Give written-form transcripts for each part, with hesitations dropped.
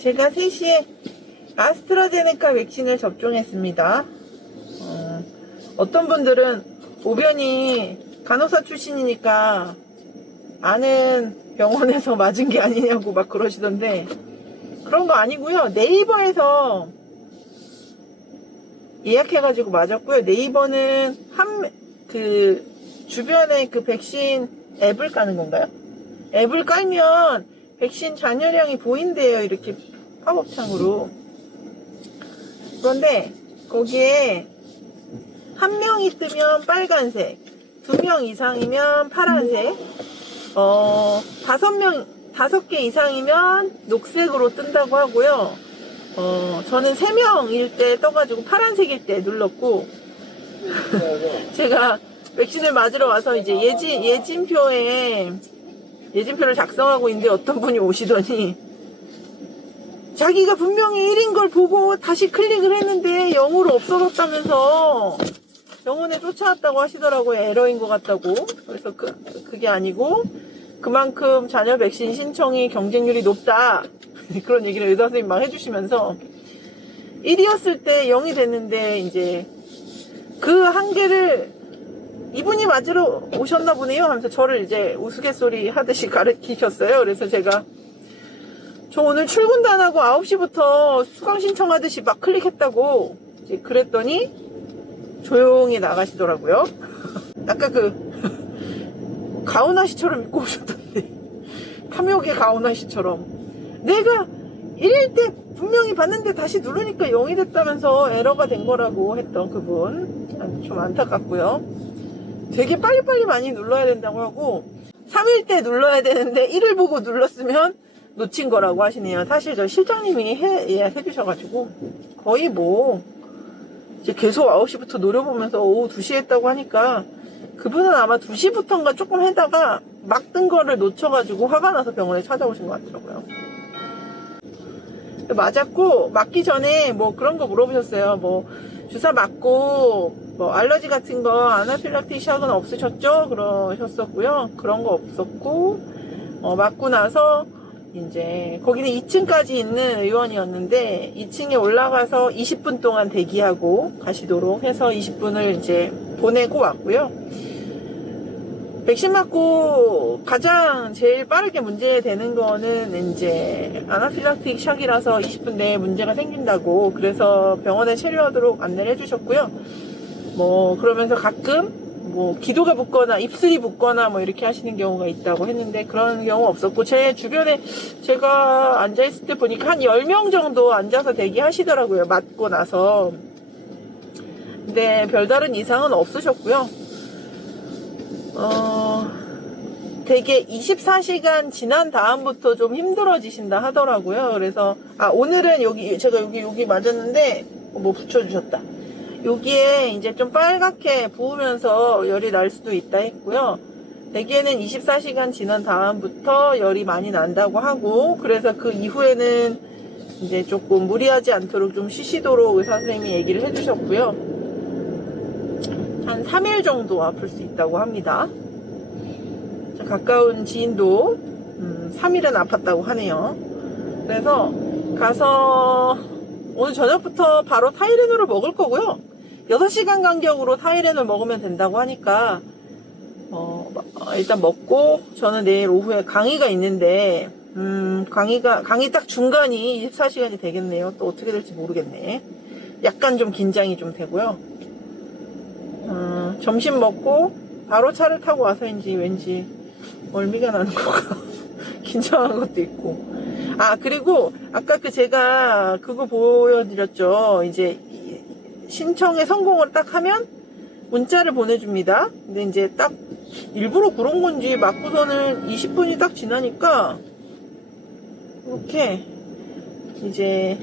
제가 3시에 아스트라제네카 백신을 접종했습니다. 어떤 분들은 오변이 간호사 출신이니까 아는 병원에서 맞은 게 아니냐고 막 그러시던데, 그런 거 아니고요. 네이버에서 예약해가지고 맞았고요. 네이버는 주변에 그 백신 앱을 까는 건가요? 앱을 깔면 백신 잔여량이 보인대요. 이렇게 팝업창으로. 그런데 거기에 1명이 뜨면 빨간색, 2명 이상이면 파란색, 5개 이상이면 녹색으로 뜬다고 하고요. 저는 3명일 때 떠가지고 파란색일 때 눌렀고, 제가 백신을 맞으러 와서 이제 예진표를 작성하고 있는데 어떤 분이 오시더니 자기가 분명히 1인 걸 보고 다시 클릭을 했는데 0으로 없어졌다면서 병원에 쫓아왔다고 하시더라고요. 에러인 것 같다고. 그래서 그게 아니고 그만큼 자녀 백신 신청이 경쟁률이 높다. 그런 얘기를 의사 선생님 막 해주시면서 1이었을 때 0이 됐는데 이제 그 한계를 이분이 맞으러 오셨나 보네요 하면서 저를 이제 우스갯소리 하듯이 가르치셨어요. 그래서 제가 저 오늘 출근도 안 하고 9시부터 수강 신청하듯이 막 클릭했다고 이제 그랬더니 조용히 나가시더라고요. 아까 가오나 씨처럼 입고 오셨던데, 탐욕의 가오나 씨처럼 내가 1일 때 분명히 봤는데 다시 누르니까 0이 됐다면서 에러가 된 거라고 했던 그분, 좀 안타깝고요. 되게 빨리빨리 많이 눌러야 된다고 하고 3일 때 눌러야 되는데 1을 보고 눌렀으면 놓친 거라고 하시네요. 사실 저 실장님이 예약해 주셔가지고 거의 이제 계속 9시부터 노려보면서 오후 2시에 했다고 하니까 그분은 아마 2시부터인가 조금 하다가 막 뜬 거를 놓쳐가지고 화가 나서 병원에 찾아오신 것 같더라고요. 맞았고 맞기 전에 그런 거 물어보셨어요. 주사 맞고 알러지 같은 거 아나필락틱 샥은 없으셨죠? 그러셨었고요. 그런 거 없었고 맞고 나서 이제 거기는 2층까지 있는 의원이었는데 2층에 올라가서 20분 동안 대기하고 가시도록 해서 20분을 이제 보내고 왔고요. 백신 맞고 가장 제일 빠르게 문제되는 거는 이제 아나필락틱 샥이라서 20분 내에 문제가 생긴다고, 그래서 병원에 체류하도록 안내를 해주셨고요. 그러면서 가끔 기도가 붓거나 입술이 붓거나 이렇게 하시는 경우가 있다고 했는데 그런 경우 없었고, 제 주변에 제가 앉아있을 때 보니까 한 10명 정도 앉아서 대기하시더라고요. 맞고 나서. 근데 별다른 이상은 없으셨고요. 되게 24시간 지난 다음부터 좀 힘들어지신다 하더라고요. 그래서 오늘은 제가 여기 맞았는데 붙여주셨다. 여기에 이제 좀 빨갛게 부으면서 열이 날 수도 있다 했고요. 대개는 24시간 지난 다음부터 열이 많이 난다고 하고, 그래서 그 이후에는 이제 조금 무리하지 않도록 좀 쉬시도록 의사 선생님이 얘기를 해주셨고요. 한 3일 정도 아플 수 있다고 합니다. 가까운 지인도 3일은 아팠다고 하네요. 그래서 가서 오늘 저녁부터 바로 타이레놀을 먹을 거고요. 6시간 간격으로 타이레놀 먹으면 된다고 하니까 일단 먹고, 저는 내일 오후에 강의가 있는데 강의 딱 중간이 24시간이 되겠네요. 또 어떻게 될지 모르겠네. 약간 좀 긴장이 좀 되고요. 점심 먹고 바로 차를 타고 와서인지 왠지 멀미가 나는 거가 긴장한 것도 있고. 그리고 아까 제가 그거 보여드렸죠. 이제 신청에 성공을 딱 하면 문자를 보내줍니다. 근데 이제 딱 일부러 그런 건지 맞고서는 20분이 딱 지나니까 이렇게 이제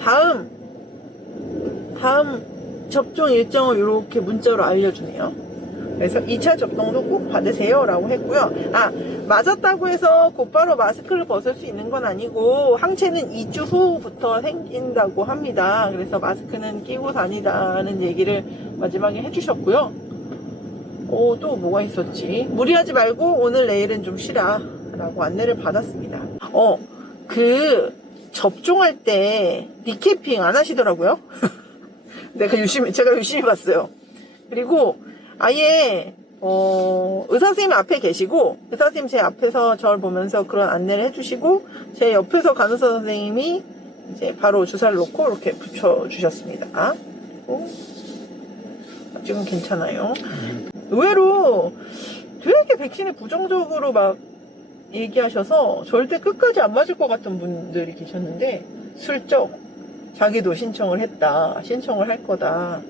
다음 접종 일정을 이렇게 문자로 알려주네요. 그래서 2차 접종도 꼭 받으세요 라고 했고요. 맞았다고 해서 곧바로 마스크를 벗을 수 있는 건 아니고 항체는 2주 후부터 생긴다고 합니다. 그래서 마스크는 끼고 다니다는 얘기를 마지막에 해주셨고요. 또 뭐가 있었지? 무리하지 말고 오늘 내일은 좀 쉬라 라고 안내를 받았습니다. 접종할 때 리캐핑 안 하시더라고요. 제가 유심히 봤어요. 그리고 아예 의사 선생님 앞에 계시고, 의사 선생님 제 앞에서 저를 보면서 그런 안내를 해주시고, 제 옆에서 간호사 선생님이 이제 바로 주사를 놓고 이렇게 붙여주셨습니다. 지금 괜찮아요. 의외로 되게 백신에 부정적으로 막 얘기하셔서 절대 끝까지 안 맞을 것 같은 분들이 계셨는데, 슬쩍 자기도 신청을 할 거다.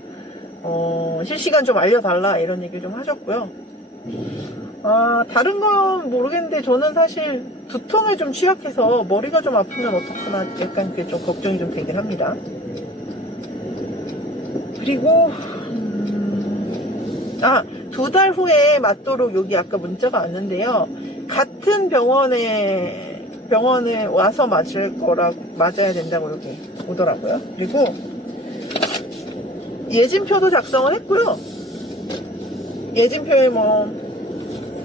실시간 좀 알려달라 이런 얘기를 좀 하셨고요. 다른 건 모르겠는데 저는 사실 두통에 좀 취약해서 머리가 좀 아프면 어떡하나 약간 그게 좀 걱정이 좀 되긴 합니다. 그리고 2달 후에 맞도록 여기 아까 문자가 왔는데요. 같은 병원에 와서 맞아야 된다고 여기 오더라고요. 그리고 예진표도 작성을 했고요. 예진표에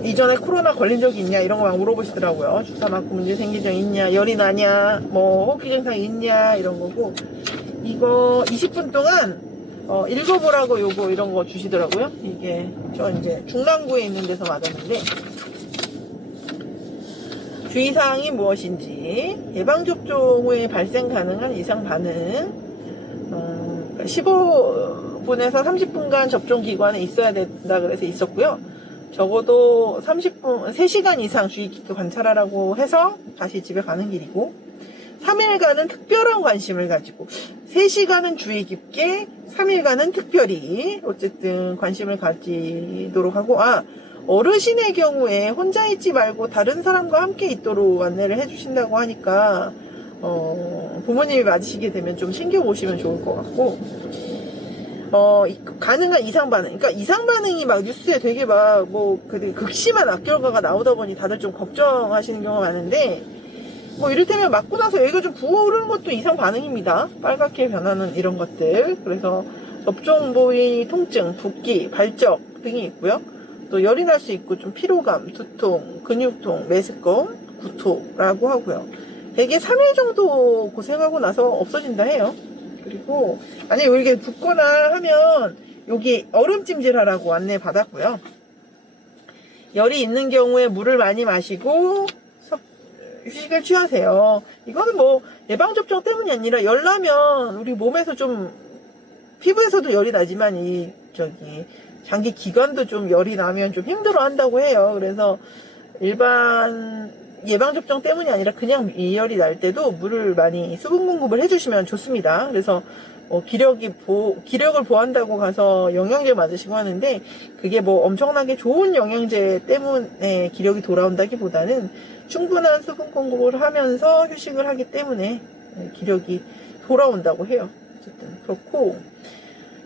이전에 코로나 걸린 적이 있냐 이런 거 막 물어보시더라고요. 주사 맞고 문제 생긴 적 있냐, 열이 나냐, 호흡기 증상이 있냐 이런 거고, 이거 20분 동안 읽어보라고 이런 거 주시더라고요. 이게 저 이제 중랑구에 있는 데서 맞았는데, 주의사항이 무엇인지, 예방접종 후에 발생 가능한 이상 반응, 15분에서 30분간 접종 기관에 있어야 된다 그래서 있었고요. 적어도 3시간 이상 주의 깊게 관찰하라고 해서 다시 집에 가는 길이고, 3일간은 특별한 관심을 가지고, 3시간은 주의 깊게, 3일간은 특별히 어쨌든 관심을 가지도록 하고, 어르신의 경우에 혼자 있지 말고 다른 사람과 함께 있도록 안내를 해주신다고 하니까 부모님이 맞으시게 되면 좀 챙겨보시면 좋을 것 같고, 가능한 이상 반응, 그러니까 이상 반응이 막 뉴스에 되게 극심한 악결과가 나오다 보니 다들 좀 걱정하시는 경우가 많은데, 이를테면 맞고 나서 여기가 좀 부어오르는 것도 이상 반응입니다. 빨갛게 변하는 이런 것들. 그래서 접종 부위 통증, 붓기, 발적 등이 있고요. 또 열이 날 수 있고, 좀 피로감, 두통, 근육통, 메스꺼움, 구토라고 하고요. 대개 3일 정도 고생하고 나서 없어진다 해요. 그리고 만약에 이게 붓거나 하면 여기 얼음찜질 하라고 안내 받았고요. 열이 있는 경우에 물을 많이 마시고 휴식을 취하세요. 이거는 예방접종 때문이 아니라, 열 나면 우리 몸에서 좀, 피부에서도 열이 나지만 장기 기관도 좀 열이 나면 좀 힘들어 한다고 해요. 그래서 일반 예방접종 때문이 아니라 그냥 이열이 날 때도 물을 많이 수분 공급을 해주시면 좋습니다. 그래서 기력을 보한다고 가서 영양제 맞으시고 하는데, 그게 엄청나게 좋은 영양제 때문에 기력이 돌아온다기보다는 충분한 수분 공급을 하면서 휴식을 하기 때문에 기력이 돌아온다고 해요. 어쨌든 그렇고,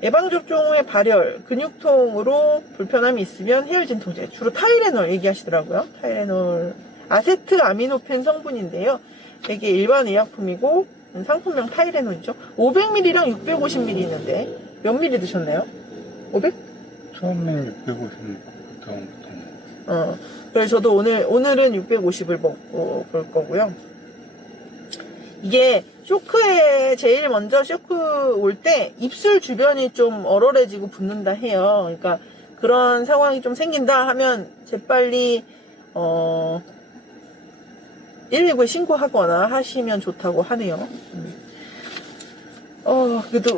예방접종 후에 발열, 근육통으로 불편함이 있으면 해열진통제, 주로 타이레놀 얘기하시더라고요. 타이레놀, 아세트아미노펜 성분인데요. 되게 일반 의약품이고 상품명 타이레놀이죠. 500ml랑 650ml 있는데 몇 ml 드셨나요? 500? 처음에는 650ml, 다음부터. 그래서 저도 오늘은 650을 먹고 볼 거고요. 이게 제일 먼저 쇼크 올 때 입술 주변이 좀 얼얼해지고 붓는다 해요. 그러니까 그런 상황이 좀 생긴다 하면 재빨리 119에 신고하거나 하시면 좋다고 하네요. 그래도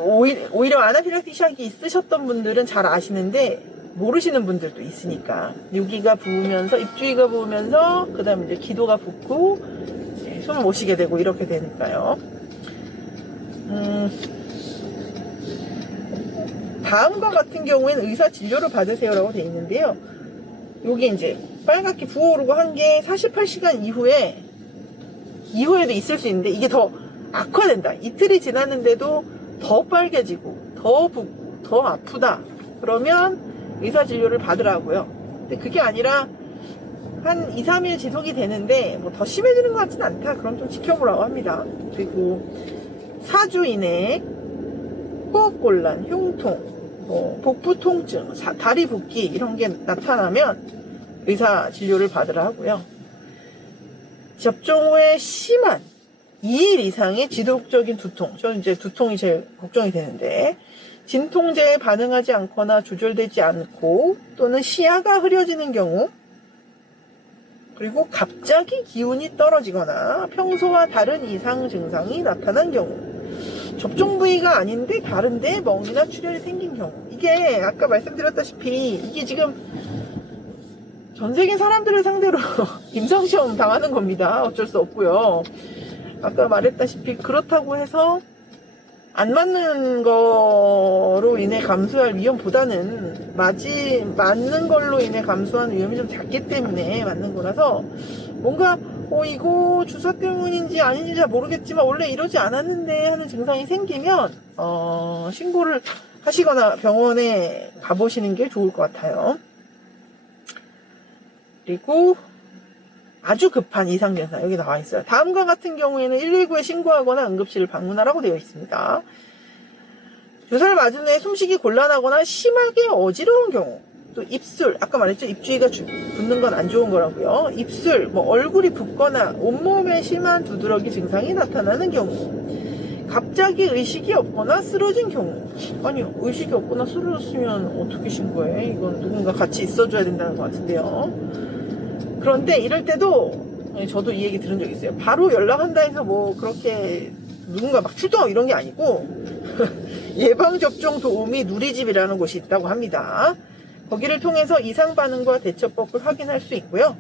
오히려 아나필락틱 샥이 있으셨던 분들은 잘 아시는데 모르시는 분들도 있으니까, 여기가 부으면서, 입주위가 부으면서 그 다음에 이제 기도가 붓고 숨을 못 쉬게 되고 이렇게 되니까요. 다음과 같은 경우에는 의사 진료를 받으세요라고 되어 있는데요. 여기 이제 빨갛게 부어오르고 한 게 48시간 이후에도 있을 수 있는데, 이게 더 악화된다. 이틀이 지났는데도 더 빨개지고 더 붓고 더 아프다. 그러면 의사 진료를 받으라고요. 근데 그게 아니라 한 2, 3일 지속이 되는데 더 심해지는 것 같지는 않다. 그럼 좀 지켜보라고 합니다. 그리고 4주 이내에 호흡곤란, 흉통, 복부 통증, 다리 붓기 이런 게 나타나면 의사 진료를 받으라 하고요. 접종 후에 심한 2일 이상의 지속적인 두통, 저는 이제 두통이 제일 걱정이 되는데, 진통제에 반응하지 않거나 조절되지 않고 또는 시야가 흐려지는 경우, 그리고 갑자기 기운이 떨어지거나 평소와 다른 이상 증상이 나타난 경우, 접종 부위가 아닌데 다른데 멍이나 출혈이 생긴 경우. 이게 아까 말씀드렸다시피 이게 지금 전 세계 사람들을 상대로 임상시험 당하는 겁니다. 어쩔 수 없고요. 아까 말했다시피 그렇다고 해서 안 맞는 거로 인해 감소할 위험보다는 맞는 걸로 인해 감소하는 위험이 좀 작기 때문에 맞는 거라서 뭔가 이거 주사 때문인지 아닌지 잘 모르겠지만 원래 이러지 않았는데 하는 증상이 생기면 신고를 하시거나 병원에 가보시는 게 좋을 것 같아요. 그리고 아주 급한 이상 증상 여기 나와 있어요. 다음과 같은 경우에는 119에 신고하거나 응급실을 방문하라고 되어 있습니다. 주사를 맞은 후에 숨쉬기 곤란하거나 심하게 어지러운 경우, 또 입술, 아까 말했죠, 입주위가 붓는 건 안 좋은 거라고요. 입술, 얼굴이 붓거나 온몸에 심한 두드러기 증상이 나타나는 경우, 갑자기 의식이 없거나 쓰러진 경우. 아니, 의식이 없거나 쓰러졌으면 어떻게 신고해? 이건 누군가 같이 있어줘야 된다는 것 같은데요. 그런데 이럴 때도 저도 이 얘기 들은 적 있어요. 바로 연락한다 해서 그렇게 누군가 막 출동하고 이런 게 아니고 예방접종 도우미 누리집이라는 곳이 있다고 합니다. 거기를 통해서 이상 반응과 대처법을 확인할 수 있고요.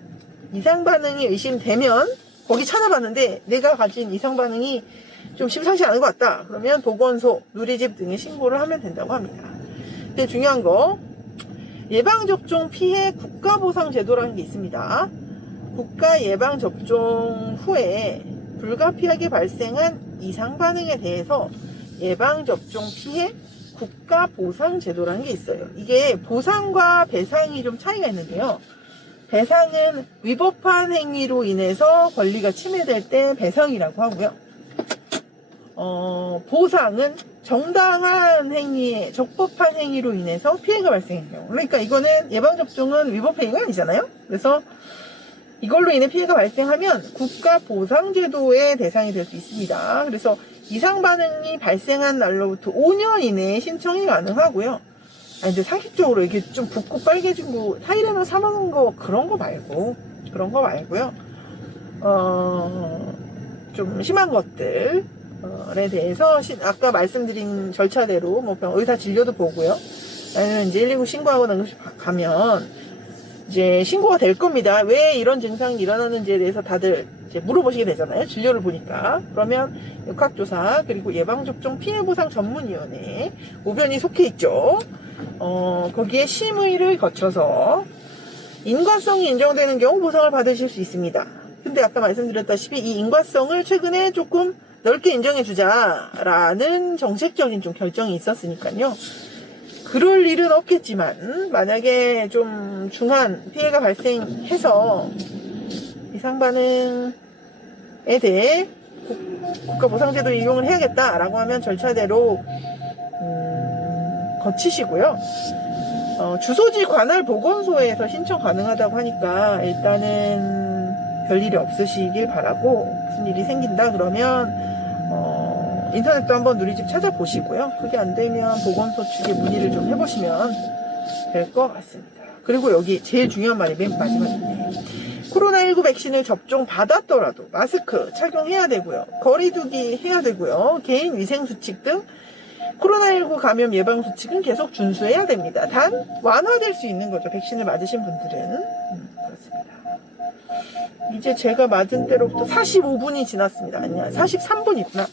이상 반응이 의심되면 거기 찾아봤는데 내가 가진 이상 반응이 좀 심상치 않은 것 같다. 그러면 보건소, 누리집 등에 신고를 하면 된다고 합니다. 근데 중요한 거 예방접종 피해 국가보상제도라는 게 있습니다. 국가 예방접종 후에 불가피하게 발생한 이상 반응에 대해서 예방접종 피해 국가보상제도라는 게 있어요. 이게 보상과 배상이 좀 차이가 있는데요. 배상은 위법한 행위로 인해서 권리가 침해될 때 배상이라고 하고요. 보상은 정당한 행위에, 적법한 행위로 인해서 피해가 발생한 경우. 그러니까 이거는 예방접종은 위법 행위가 아니잖아요. 그래서 이걸로 인해 피해가 발생하면 국가보상제도의 대상이 될 수 있습니다. 그래서 이상 반응이 발생한 날로부터 5년 이내에 신청이 가능하고요. 이제 상식적으로 이렇게 좀 붓고 빨개지고 타이레놀 사먹은 거 그런 거 말고요. 좀 심한 것들에 대해서 아까 말씀드린 절차대로 의사 진료도 보고요. 아니면 이제 119 신고하거나 응급실 가면 이제 신고가 될 겁니다. 왜 이런 증상이 일어나는지에 대해서 다들 이제 물어보시게 되잖아요. 진료를 보니까. 그러면 역학조사 그리고 예방접종 피해보상 전문위원회 오변이 속해 있죠. 거기에 심의를 거쳐서 인과성이 인정되는 경우 보상을 받으실 수 있습니다. 근데 아까 말씀드렸다시피 이 인과성을 최근에 조금 넓게 인정해주자라는 정책적인 좀 결정이 있었으니까요. 그럴 일은 없겠지만 만약에 좀 중한 피해가 발생해서 이상 반응에 대해 국가보상제도 이용을 해야겠다라고 하면 절차대로 거치시고요. 주소지 관할 보건소에서 신청 가능하다고 하니까 일단은 별일이 없으시길 바라고 무슨 일이 생긴다 그러면 인터넷도 한번 누리집 찾아보시고요. 그게 안 되면 보건소 측에 문의를 좀 해보시면 될 것 같습니다. 그리고 여기 제일 중요한 말이 맨 마지막이네. 코로나19 백신을 접종 받았더라도 마스크 착용해야 되고요. 거리두기 해야 되고요. 개인 위생 수칙 등 코로나19 감염 예방 수칙은 계속 준수해야 됩니다. 단 완화될 수 있는 거죠. 백신을 맞으신 분들은. 그렇습니다. 이제 제가 맞은 때로부터 45분이 지났습니다. 아니야, 43분이구나.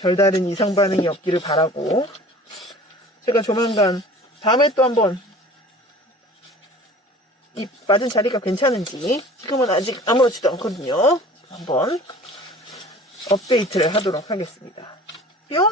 별다른 이상 반응이 없기를 바라고 제가 조만간 다음에 또 한번 이 맞은 자리가 괜찮은지 지금은 아직 아무렇지도 않거든요. 한번 업데이트를 하도록 하겠습니다. 뿅!